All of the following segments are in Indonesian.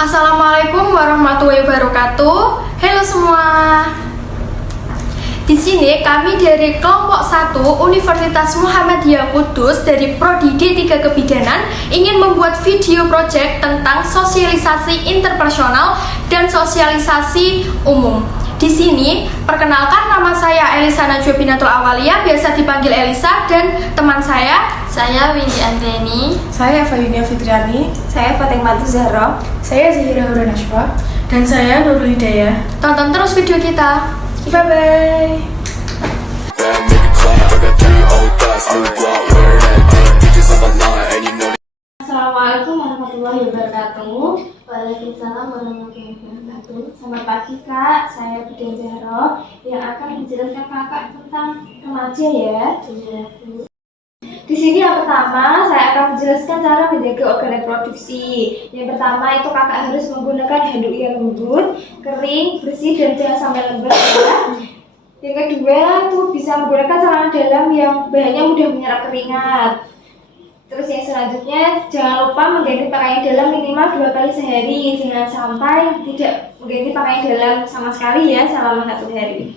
Assalamualaikum warahmatullahi wabarakatuh. Halo semua. Di sini kami dari kelompok 1 Universitas Muhammadiyah Kudus dari Prodi D3 Kebidanan ingin membuat video project tentang sosialisasi interpersonal dan sosialisasi umum. Di sini, perkenalkan, nama saya Elisa Najwa Binatul Awaliyah, biasa dipanggil Elisa, dan teman saya Windy Andriani. Saya Fayunia Fitriani. Saya Fatimah Zahra. Saya Zahira Huranashwa. Dan saya Nurul Hidayah. Tonton terus video kita. Bye-bye. Assalamualaikum warahmatullahi wabarakatuh. Waalaikumsalam warahmatullahi wabarakatuh. Selamat pagi Kak, saya Budi Zahra yang akan menjelaskan Kakak tentang remaja ya. Di sini yang pertama saya akan menjelaskan cara menjaga organ reproduksi. Yang pertama itu Kakak harus menggunakan handuk yang lembut, kering, bersih dan jangan sampai lembab ya. Yang kedua itu bisa menggunakan celana dalam yang bahannya mudah menyerap keringat. Terus yang selanjutnya jangan lupa mengganti pakaian dalam minimal 2 kali sehari. Jangan sampai tidak mengganti pakaian dalam sama sekali ya selama 1 hari.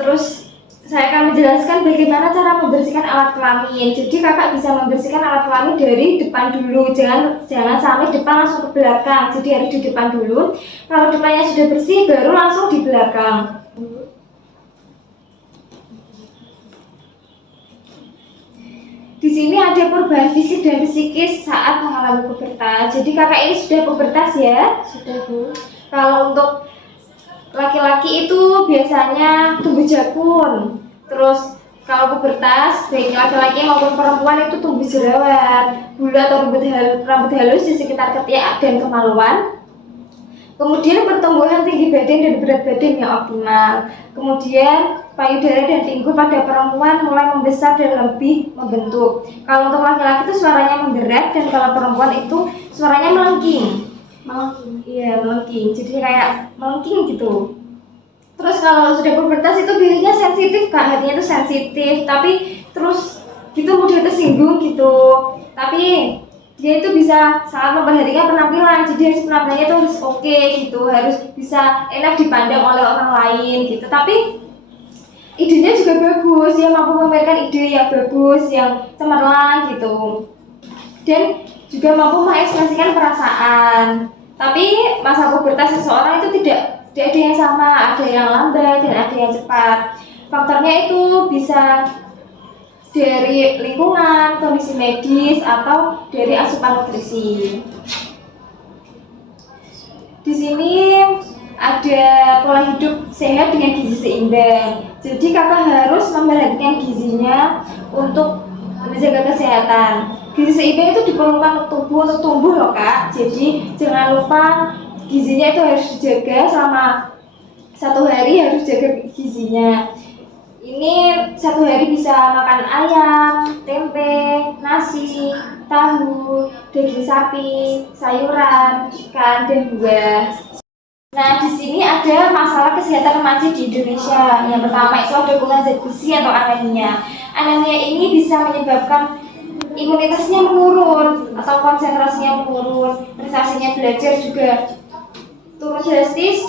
Terus saya akan menjelaskan bagaimana cara membersihkan alat kelamin. Jadi kakak bisa membersihkan alat kelamin dari depan dulu. Jangan sampai depan langsung ke belakang. Jadi harus di depan dulu. Kalau depannya sudah bersih baru langsung di belakang. Di sini ada perubahan fisik dan psikis saat mengalami pubertas. Jadi kakak ini sudah pubertas ya? Sudah Bu. Kalau untuk laki-laki itu biasanya tumbuh jakun. Terus kalau pubertas, baik laki-laki maupun perempuan itu tumbuh jerawat, bulu atau rambut halus di sekitar ketiak dan kemaluan. Kemudian pertumbuhan tinggi badan dan berat badan yang optimal. Kemudian payudara dan pinggul pada perempuan mulai membesar dan lebih membentuk. Kalau untuk laki-laki itu suaranya memberat, dan kalau perempuan itu suaranya melengking. Iya, melengking. Jadi kayak melengking gitu. Terus kalau sudah pubertas itu biasanya sensitif Kak, hatinya itu sensitif, tapi terus gitu mudah tersinggung gitu. Tapi dia itu bisa sangat memperhatikan penampilan, jadi harus penampilannya itu harus oke gitu, harus bisa enak dipandang oleh orang lain gitu. Tapi idenya juga bagus, dia mampu memberikan ide yang bagus, yang cemerlang gitu, dan juga mampu mengekspresikan perasaan. Tapi masa pubertas seseorang itu tidak ada yang sama, ada yang lambat dan ada yang cepat. Faktornya itu bisa dari lingkungan, kondisi medis, atau dari asupan nutrisi. Di sini ada pola hidup sehat dengan gizi seimbang. Jadi kakak harus memperhatikan gizinya untuk menjaga kesehatan. Gizi seimbang itu diperlukan untuk tumbuh loh Kak. Jadi jangan lupa gizinya itu harus dijaga selama 1 hari, harus jaga gizinya. Ini 1 hari bisa makan ayam, tempe, nasi, tahu, daging sapi, sayuran, ikan, dan buah. Nah, di sini ada masalah kesehatan remaja di Indonesia. Yang pertama itu ada kurang zat besi atau anemia. Anemia ini bisa menyebabkan imunitasnya menurun atau konsentrasinya menurun, prestasinya belajar juga turun drastis,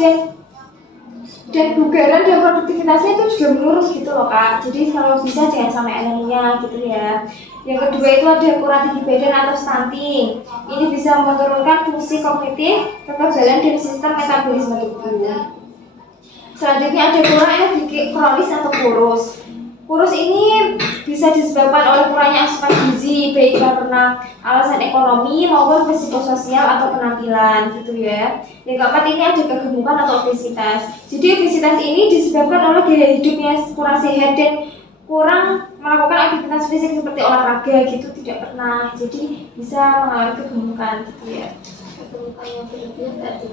dan bugaran dan produktivitasnya itu juga menurun gitu loh Kak. Jadi kalau bisa jangan sampai anemia gitu ya. Yang kedua itu ada kurang tinggi badan atau stunting. Ini bisa menurunkan fungsi kognitif, kekebalan dan sistem metabolisme tubuh. Selanjutnya ada kurang energi kronis atau kurus. Kurus ini bisa disebabkan oleh kurangnya asupan gizi, baik karena alasan ekonomi maupun psikososial atau penampilan gitu ya. Yang keempat ini ada kegemukan atau obesitas. Jadi obesitas ini disebabkan oleh gaya hidupnya kurang sehat dan kurang melakukan aktivitas fisik seperti olahraga gitu, tidak pernah. Jadi bisa mengalami kegemukan gitu ya. Kegemukan yang berlebihan tadi.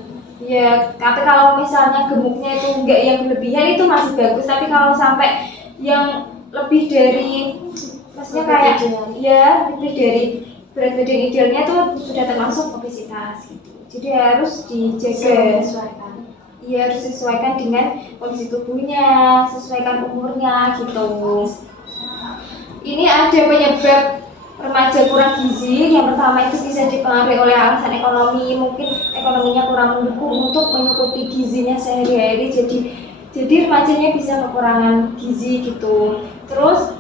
Ya, tapi kalau misalnya gemuknya itu enggak yang berlebihan itu masih bagus, tapi kalau sampai yang lebih dari, maksudnya kayak ya lebih dari berat badan idealnya tuh sudah termasuk obesitas gitu. Jadi harus dijaga, iya harus disesuaikan dengan kondisi tubuhnya, sesuaikan umurnya gitu. Ini ada penyebab remaja kurang gizi. Yang pertama itu bisa dipengaruhi oleh alasan ekonomi, mungkin ekonominya kurang mendukung untuk menyukupi gizinya sehari-hari, jadi remajanya bisa kekurangan gizi gitu. Terus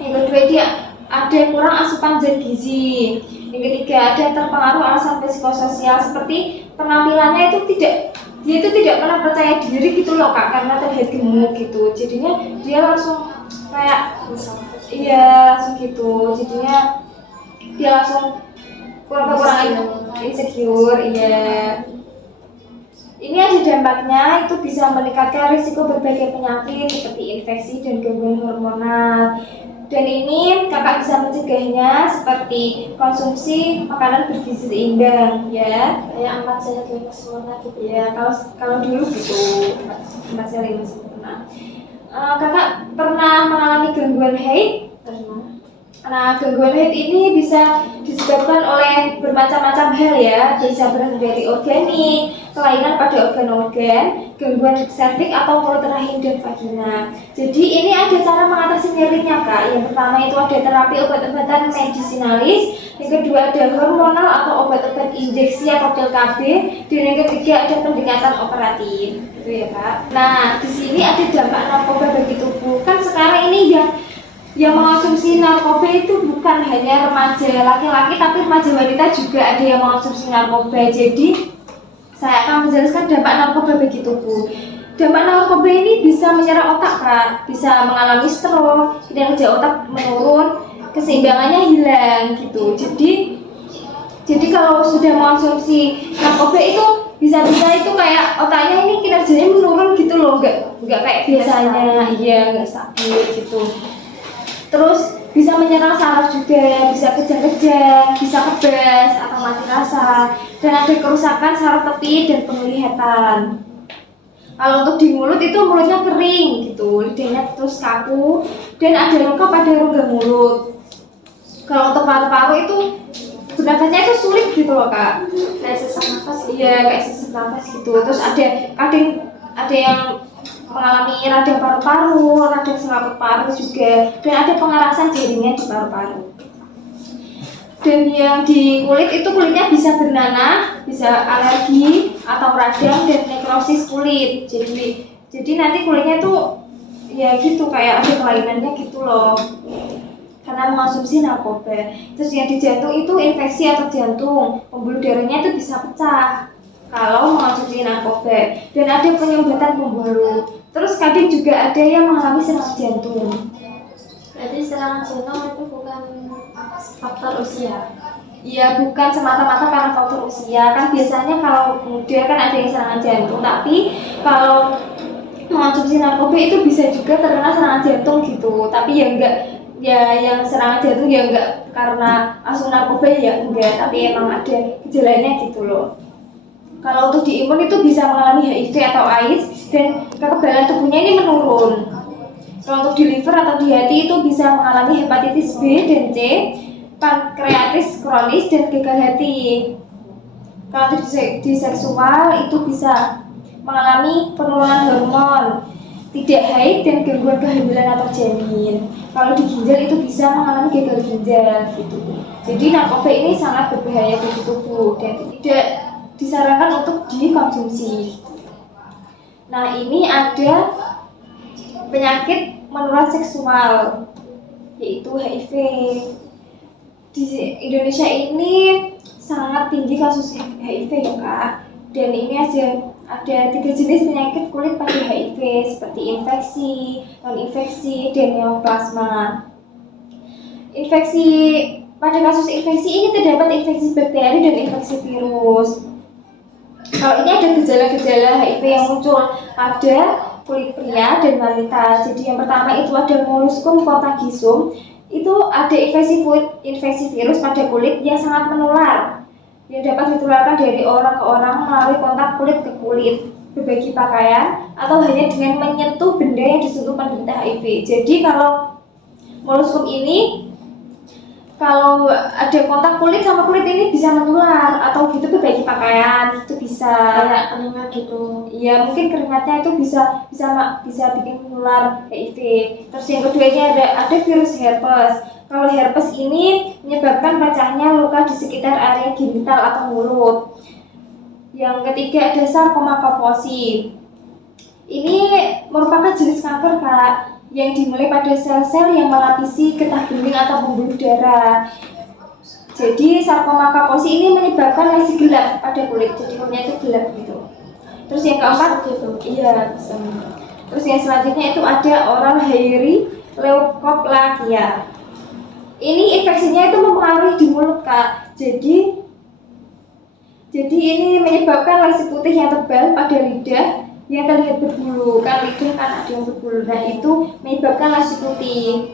yang kedua dia ada kurang asupan zat gizi. Yang ketiga ada terpengaruh alasan psikososial seperti penampilannya dia itu tidak pernah percaya diri gitu loh kak, karena terlihat gemuk gitu, jadinya dia langsung kayak langsung gitu, jadinya dia langsung kekurangan insecure. Ini ada dampaknya, itu bisa meningkatkan risiko berbagai penyakit seperti infeksi dan gangguan hormonal. Dan ini kakak bisa mencegahnya seperti konsumsi makanan bergizi seimbang ya. Kayak 4 sehat 5 sempurna gitu. Ya, kalau dulu gitu 4 sehat 5 sempurna. Kakak pernah mengalami gangguan haid? Pernah. Nah, gangguan haid ini bisa disebabkan oleh bermacam-macam hal ya, bisa berasal dari organik, kelainan pada organ-organ, gangguan serviks atau mulut rahim dan vagina. Jadi ini ada cara mengatasi nyerinya kak. Yang pertama itu ada terapi obat-obatan medisinalis, yang kedua ada hormonal atau obat-obat injeksi atau pil KB, dan yang ketiga ada pendekatan operatif. Gitu ya kak. Nah, di sini ada dampak narkoba bagi tubuh. Kan sekarang ini yang mengonsumsi narkoba itu bukan hanya remaja laki-laki, tapi remaja wanita juga ada yang mengonsumsi narkoba. Jadi saya akan menjelaskan dampak narkoba bagi tubuh. Dampak narkoba ini bisa menyerang otak kak, bisa mengalami stroke, kinerja otak menurun, keseimbangannya hilang gitu. Jadi kalau sudah mengonsumsi narkoba itu bisa-bisa itu kayak otaknya ini kinerjanya menurun gitu loh, nggak kayak biasanya, nggak stabil gitu. Terus bisa menyerang saraf juga, bisa kejang-kejang, bisa kebas atau mati rasa, dan ada kerusakan saraf tepi dan penglihatan. Kalau untuk di mulut itu mulutnya kering gitu, lidahnya terus kaku, dan ada luka pada rongga mulut. Kalau untuk paru-paru itu bernafasnya itu sulit gitu loh kak, Kayak sesak nafas. kayak sesak nafas gitu. Terus ada yang mengalami radang paru-paru, radang selaput paru juga, dan ada pengerasan jaringan di paru-paru. Dan yang di kulit itu kulitnya bisa bernanah, bisa alergi atau radang dan nekrosis kulit. Jadi nanti kulitnya tuh ya gitu kayak ada kelainannya gitu loh, karena mengonsumsi narkoba. Terus yang di jantung itu infeksi atau jantung, pembuluh darahnya itu bisa pecah kalau mengonsumsi narkoba, dan ada penyumbatan pembuluh. Terus kadang juga ada yang mengalami serangan jantung. Berarti serangan jantung itu bukan faktor usia. Iya, bukan semata-mata karena faktor usia. Kan biasanya kalau muda kan ada yang serangan jantung, tapi kalau mengonsumsi narkoba itu bisa juga terkena serangan jantung gitu. Tapi ya enggak, yang serangan jantung ya enggak karena asuh narkoba ya enggak, tapi emang ada gejalanya gitu loh. Kalau untuk di imun itu bisa mengalami HIV atau AIDS dan kekebalan tubuhnya ini menurun. Kalau untuk di liver atau di hati itu bisa mengalami hepatitis B dan C, pankreatis kronis dan gagal hati. Kalau untuk di seksual itu bisa mengalami penurunan hormon, tidak haid dan gangguan kehamilan atau janin. Kalau di ginjal itu bisa mengalami gagal ginjal gitu. Jadi narkoba ini sangat berbahaya bagi tubuh dan tidak disarankan untuk dikonsumsi. Nah, ini ada penyakit menular seksual yaitu HIV. Di Indonesia ini sangat tinggi kasus HIV ya kak. Dan ini ada 3 jenis penyakit kulit pada HIV seperti infeksi, non-infeksi, dan neoplasma. Pada kasus infeksi ini terdapat infeksi bakteri dan infeksi virus. Kalau ini ada gejala-gejala HIV yang muncul pada kulit pria dan wanita. Jadi yang pertama itu ada molluscum contagiosum, itu ada infeksi virus pada kulit yang sangat menular, yang dapat ditularkan dari orang ke orang melalui kontak kulit ke kulit, berbagi pakaian, atau hanya dengan menyentuh benda yang disentuh penderita HIV. Jadi kalau molluscum ini, kalau ada kontak kulit sama kulit ini bisa menular, atau gitu berbagi pakaian itu bisa. Kayak keringat gitu. Iya, mungkin keringatnya itu bisa bikin menular HIV. Terus yang keduanya ada virus herpes. Kalau herpes ini menyebabkan pecahnya luka di sekitar area genital atau mulut. Yang ketiga ada sarkoma Kaposi. Ini merupakan jenis kanker, Kak, yang dimulai pada sel-sel yang melapisi getah bening atau pembuluh darah. Jadi sarkoma Kaposi ini menyebabkan lesi gelap pada kulit, jadi kulitnya itu gelap gitu. Terus yang keempat gitu, iya bisa. Terus yang selanjutnya itu ada oral hairy leukoplakia. Ini infeksinya itu mempengaruhi di mulut, Kak. Jadi ini menyebabkan lesi putih yang tebal pada lidah yang terlihat berbulu. Kan lidah kan ada yang berbulu, nah itu menyebabkan lesi putih.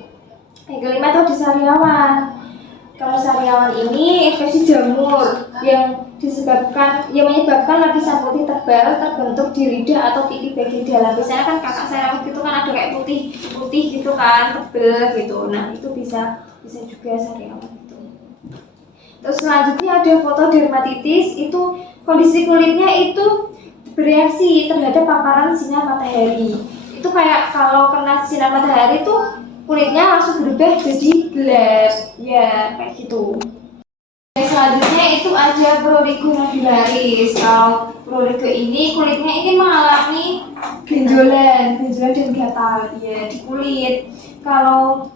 Yang kelima itu ada sariawan. Kalau sariawan ini infeksi jamur yang menyebabkan lapisan putih tebal terbentuk di lidah atau pipi bagian dalam. Biasanya kan kakak saya waktu itu kan ada kayak putih gitu kan, tebal gitu. Nah itu bisa juga sariawan itu. Terus selanjutnya ada fotodermatitis, itu kondisi kulitnya itu bereaksi terhadap paparan sinar matahari. Itu kayak kalau kena sinar matahari itu kulitnya langsung berubah jadi gelap, ya kayak gitu. Selanjutnya itu ada prurigo nodularis. Kalau prurigo ini kulitnya ini mengalami benjolan dan gatal ya di kulit. Kalau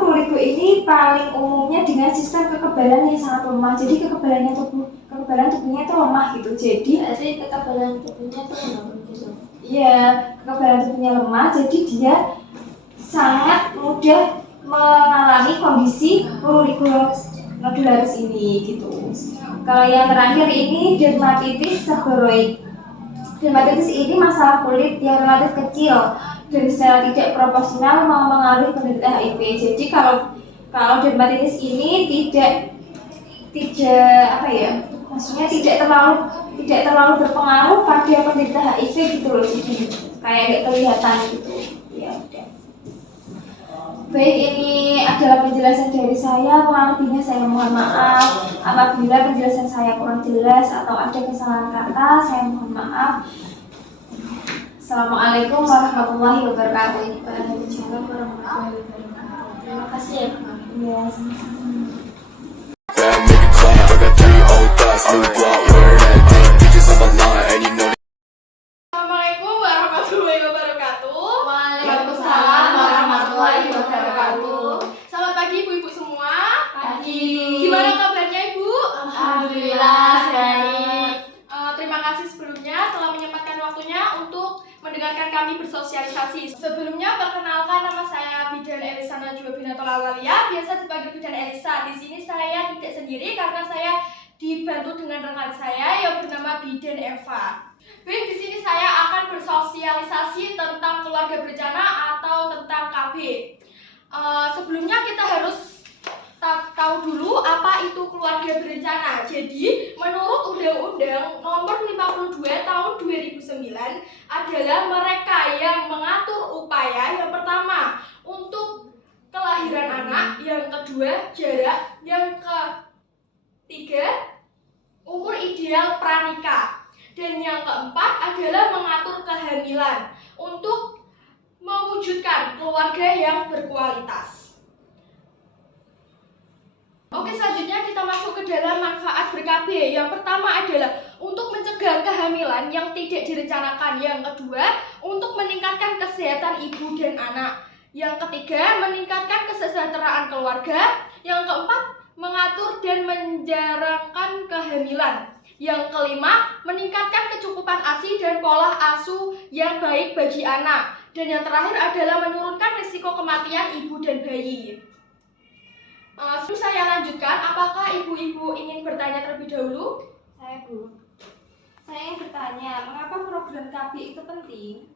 prurigo ini paling umumnya dengan sistem kekebalan yang sangat lemah. Jadi kekebalan tubuhnya itu lemah gitu. Jadi kekebalan tubuhnya tuh lemah gitu. Iya, kekebalan tubuhnya lemah. Jadi dia sangat mudah mengalami kondisi prurigo nodularis ini gitu. Kalau yang terakhir ini dermatitis seborrheic. Dermatitis ini masalah kulit yang relatif kecil dan secara tidak proporsional mempengaruhi penderita HIV. Jadi kalau dermatitis ini maksudnya tidak terlalu berpengaruh pada penderita HIV gitu loh. Jadi kayak gak kelihatan gitu. Ya udah. Baik, ini adalah penjelasan dari saya. Kurang lebihnya saya mohon maaf. Apabila penjelasan saya kurang jelas atau ada kesalahan kata, saya mohon maaf. Assalamualaikum warahmatullahi wabarakatuh. Waalaikumsalam warahmatullahi wabarakatuh. Terima kasih ya, Kak. Ya, sama-sama. That nigga clap, I got 3 old thoughts, new guap, wear that thing, bitches on my line, and you know Assalamualaikum warahmatullahi wabarakatuh. Waalaikumsalam warahmatullahi wabarakatuh. Selamat pagi ibu-ibu semua. Pagi. Gimana kabarnya ibu? Alhamdulillah baik. Terima kasih sebelumnya telah menyempatkan waktunya untuk mendengarkan kami bersosialisasi. Sebelumnya perkenalkan, nama saya Bidan Elisa Najwa Binatol Awalia, biasa dipanggil Bidan Elisa. Di sini saya tidak sendiri karena saya dibantu dengan rekan saya yang bernama Bidan Eva. Baik, di sini saya akan bersosialisasi tentang keluarga berencana atau tentang KB. Sebelumnya kita harus tahu dulu apa itu keluarga berencana. Jadi, menurut Undang-Undang Nomor 52 Tahun 2009 adalah mereka yang mengatur upaya yang pertama untuk kelahiran anak, yang kedua jarak, yang ketiga umur ideal pranikah, dan yang keempat adalah mengatur kehamilan untuk mewujudkan keluarga yang berkualitas. Oke, selanjutnya kita masuk ke dalam manfaat ber-KB. Yang pertama adalah untuk mencegah kehamilan yang tidak direncanakan. Yang kedua, untuk meningkatkan kesehatan ibu dan anak. Yang ketiga, meningkatkan kesejahteraan keluarga. Yang keempat, mengatur dan menjarangkan kehamilan. Yang kelima, meningkatkan kecukupan ASI dan pola asuh yang baik bagi anak. Dan yang terakhir adalah menurunkan risiko kematian ibu dan bayi. Sebelum saya lanjutkan, apakah ibu-ibu ingin bertanya terlebih dahulu? Saya ingin bertanya, mengapa program KB itu penting?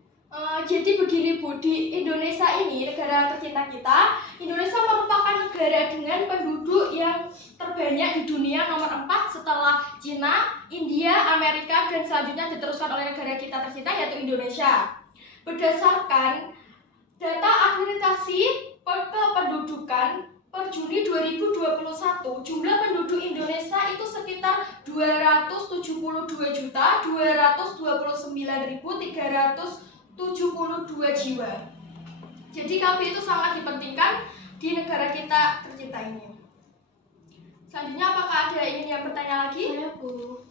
Jadi begini Bu, di Indonesia ini, negara tercinta kita, Indonesia merupakan negara dengan penduduk yang terbanyak di dunia, nomor 4 setelah Cina, India, Amerika, dan selanjutnya diteruskan oleh negara kita tercinta yaitu Indonesia. Berdasarkan data akreditasi kependudukan per Juni 2021, jumlah penduduk Indonesia itu sekitar 272.229.372 jiwa. Jadi KB itu sangat dipentingkan di negara kita tercinta ini. Selanjutnya, apakah ada ingin yang bertanya lagi? Saya Bu.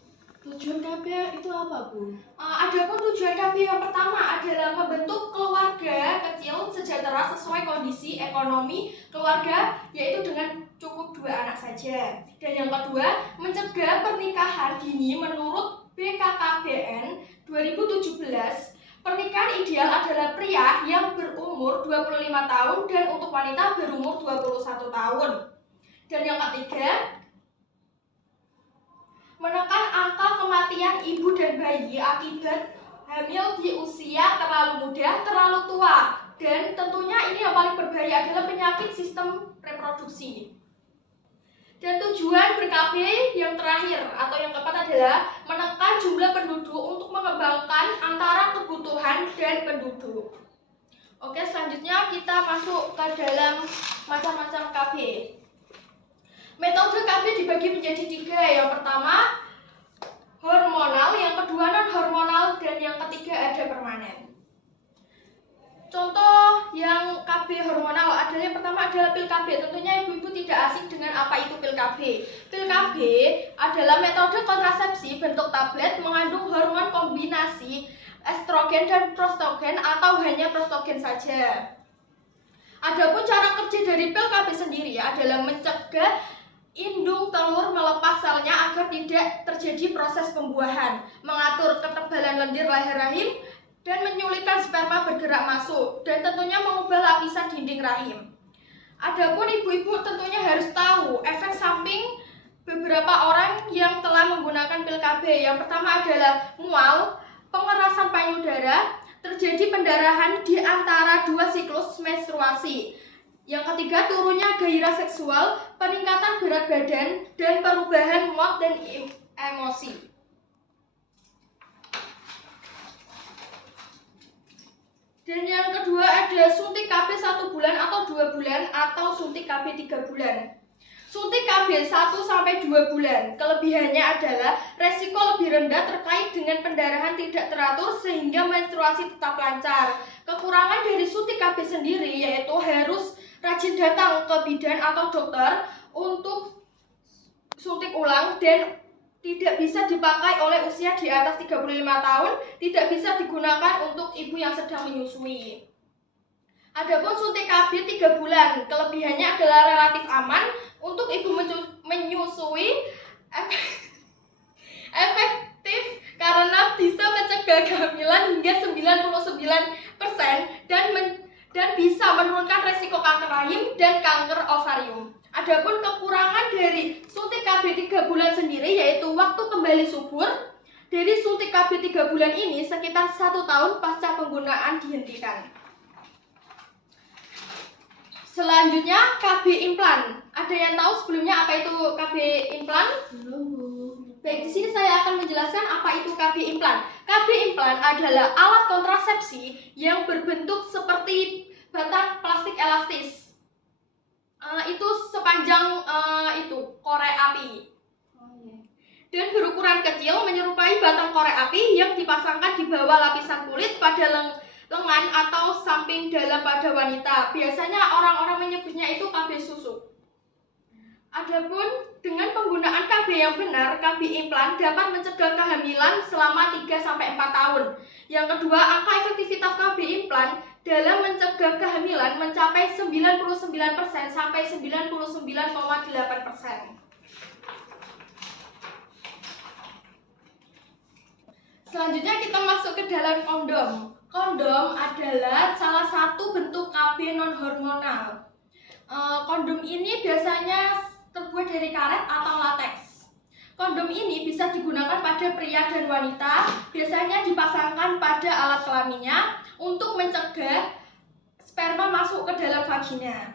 Tujuan KB itu apa, Bu? Adapun tujuan KB yang pertama adalah membentuk keluarga kecil sejahtera sesuai kondisi ekonomi keluarga, yaitu dengan cukup 2 anak saja. Dan yang kedua, mencegah pernikahan dini menurut BKKBN 2017. Pernikahan ideal adalah pria yang berumur 25 tahun dan untuk wanita berumur 21 tahun. Dan yang ketiga, menekan angka kematian ibu dan bayi akibat hamil di usia terlalu muda, terlalu tua. Dan tentunya ini yang paling berbahaya adalah penyakit sistem reproduksi. Dan tujuan ber-KB yang terakhir atau yang keempat adalah menekan jumlah penduduk untuk mengembangkan antara kebutuhan dan penduduk. Oke, selanjutnya kita masuk ke dalam macam-macam KB. Metode KB dibagi menjadi 3. Yang pertama hormonal, yang kedua non-hormonal, dan yang ketiga ada permanen. Contoh yang KB hormonal adalah yang pertama adalah pil KB. Tentunya ibu-ibu tidak asing dengan apa itu pil KB. Pil KB adalah metode kontrasepsi bentuk tablet mengandung hormon kombinasi estrogen dan prostogen atau hanya prostogen saja. Adapun cara kerja dari pil KB sendiri adalah mencegah indung telur melepas selnya agar tidak terjadi proses pembuahan, mengatur ketebalan lendir leher rahim, dan menyulitkan sperma bergerak masuk, dan tentunya mengubah lapisan dinding rahim. Adapun ibu-ibu tentunya harus tahu efek samping beberapa orang yang telah menggunakan pil KB. Yang pertama adalah mual, pengerasan payudara, terjadi pendarahan di antara 2 siklus menstruasi. Yang ketiga, turunnya gairah seksual, peningkatan berat badan, dan perubahan mood dan emosi. Dan yang kedua ada suntik KB 1 bulan atau 2 bulan atau suntik KB 3 bulan. Suntik KB 1-2 bulan, kelebihannya adalah resiko lebih rendah terkait dengan pendarahan tidak teratur sehingga menstruasi tetap lancar. Kekurangan dari suntik KB sendiri yaitu harus rajin datang ke bidan atau dokter untuk suntik ulang dan tidak bisa dipakai oleh usia di atas 35 tahun, tidak bisa digunakan untuk ibu yang sedang menyusui. Adapun suntik KB 3 bulan, kelebihannya adalah relatif aman untuk ibu menyusui, efektif karena bisa mencegah kehamilan hingga 99% dan bisa menurunkan resiko kanker rahim dan kanker ovarium. Adapun kekurangan dari suntik KB 3 bulan sendiri yaitu waktu kembali subur. Dari suntik KB 3 bulan ini sekitar 1 tahun pasca penggunaan dihentikan. Selanjutnya KB implan. Ada yang tahu sebelumnya apa itu KB implan? Belum, Bu. Baik, di sini saya akan menjelaskan apa itu KB implan. KB implan adalah alat kontrasepsi yang berbentuk seperti batang plastik elastis. Itu sepanjang korek api. Dan berukuran kecil menyerupai batang korek api yang dipasangkan di bawah lapisan kulit pada lengan atau samping dalam pada wanita. Biasanya orang-orang menyebutnya itu KB susuk. Adapun dengan penggunaan KB yang benar, KB implan dapat mencegah kehamilan selama 3-4 tahun. Yang kedua, angka efektivitas KB implan dalam mencegah kehamilan mencapai 99% sampai 99,8%. Selanjutnya kita masuk ke dalam kondom. Kondom adalah salah satu bentuk KB non-hormonal. Kondom ini biasanya terbuat dari karet atau lateks. Kondom ini bisa digunakan pada pria dan wanita, biasanya dipasangkan pada alat kelaminnya untuk mencegah sperma masuk ke dalam vagina.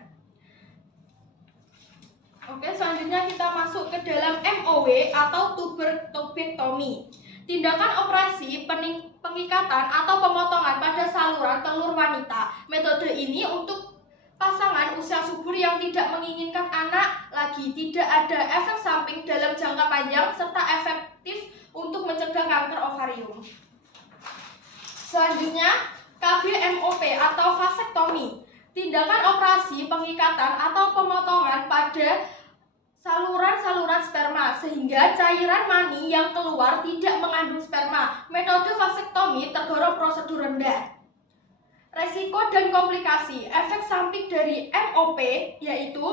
Oke, selanjutnya kita masuk ke dalam MOW atau tubektomi. Tindakan operasi pengikatan atau pemotongan pada saluran telur wanita. Metode ini untuk pasangan usia subur yang tidak menginginkan anak lagi, tidak ada efek samping dalam jangka panjang, serta efektif untuk mencegah kanker ovarium. Selanjutnya, KBMOP atau vasektomi. Tindakan operasi pengikatan atau pemotongan pada saluran-saluran sperma sehingga cairan mani yang keluar tidak mengandung sperma. Metode vasektomi tergolong prosedur rendah. Resiko dan komplikasi. Efek samping dari MOP yaitu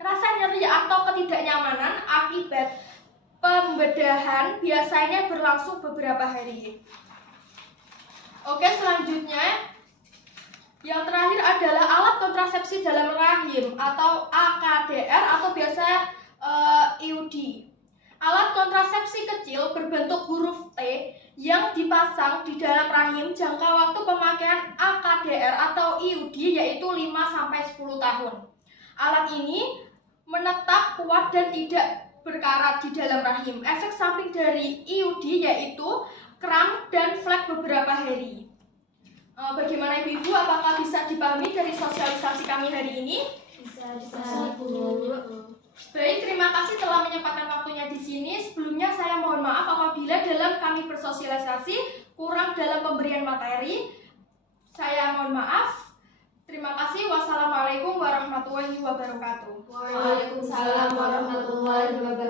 rasa nyeri atau ketidaknyamanan akibat pembedahan biasanya berlangsung beberapa hari. Oke, selanjutnya yang terakhir adalah alat kontrasepsi dalam rahim atau AKDR atau biasa IUD. Alat kontrasepsi kecil berbentuk huruf T yang dipasang di dalam rahim. Jangka waktu pemakaian AKDR atau IUD yaitu 5-10 tahun. Alat ini menetap kuat dan tidak berkarat di dalam rahim. Efek samping dari IUD yaitu kram dan flek beberapa hari. Bagaimana Ibu-Ibu, apakah bisa dipahami dari sosialisasi kami hari ini? Bisa Bu. Baik, terima kasih telah menyempatkan waktunya di sini. Sebelumnya saya mohon maaf apabila dalam kami bersosialisasi kurang dalam pemberian materi. Saya mohon maaf. Terima kasih. Wassalamualaikum warahmatullahi wabarakatuh. Waalaikumsalam warahmatullahi wabarakatuh.